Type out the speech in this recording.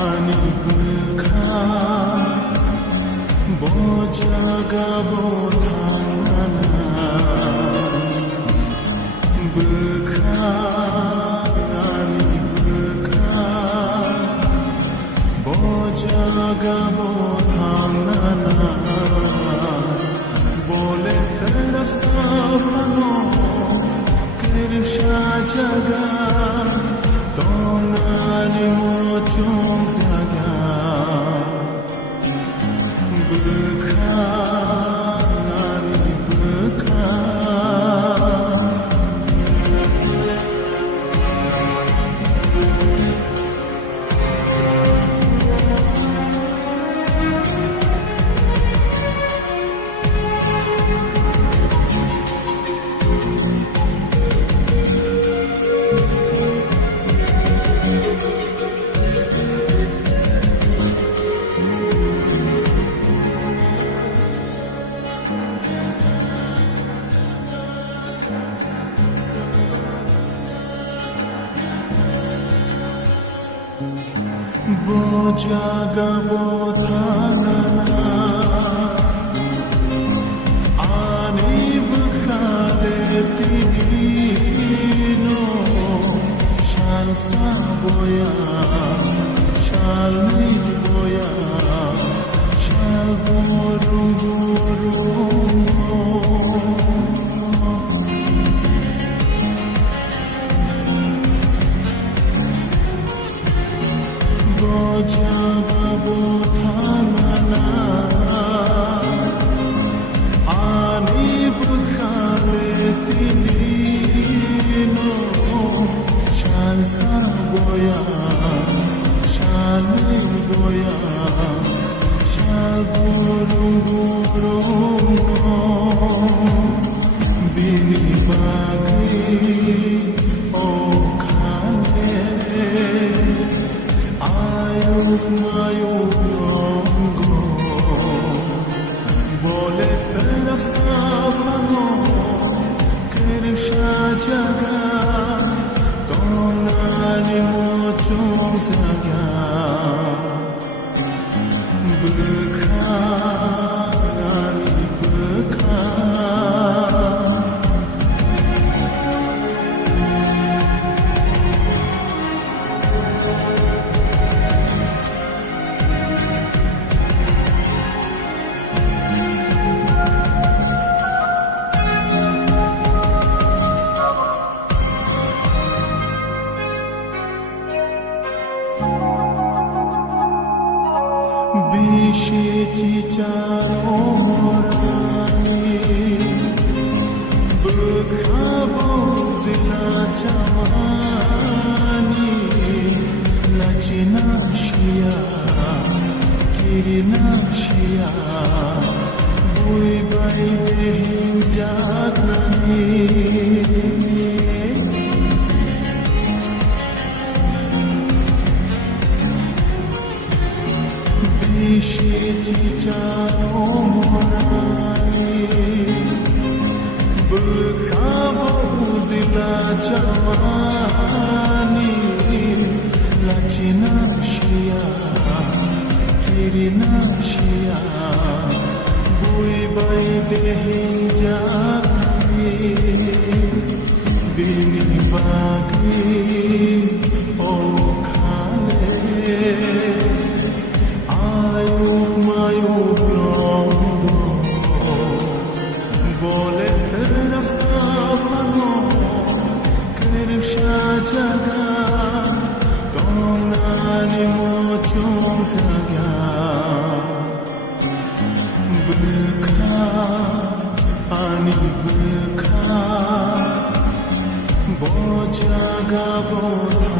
ani bukha bojaga bodhana bukha ani bukha bojaga bodhana bole sarf safano kirsha jaga donani mochum zaga bukha ani bukha bojaga bodhana ani bukhale tibino shal saboya shal niboya shal borum bojaga bodhana ani bukhale tibino shal saboya shal niboya shal borum bini bagi o khane ayumayungo bole sarf safano kirsha jaga donani mochum zaga bukha ani bukha Bishichi charo morani bukha bodhila chamani lachina shia kirina shia bui bai dehin jagrani Bishichi charo morani bukha bodhila chamani lachina shia kirina shia bui bai dehin jagni bini bagi o khale ayumayungo bole sarf safano kirsha jaga donani mochum zaga bukha ani bukha bojaga bodhana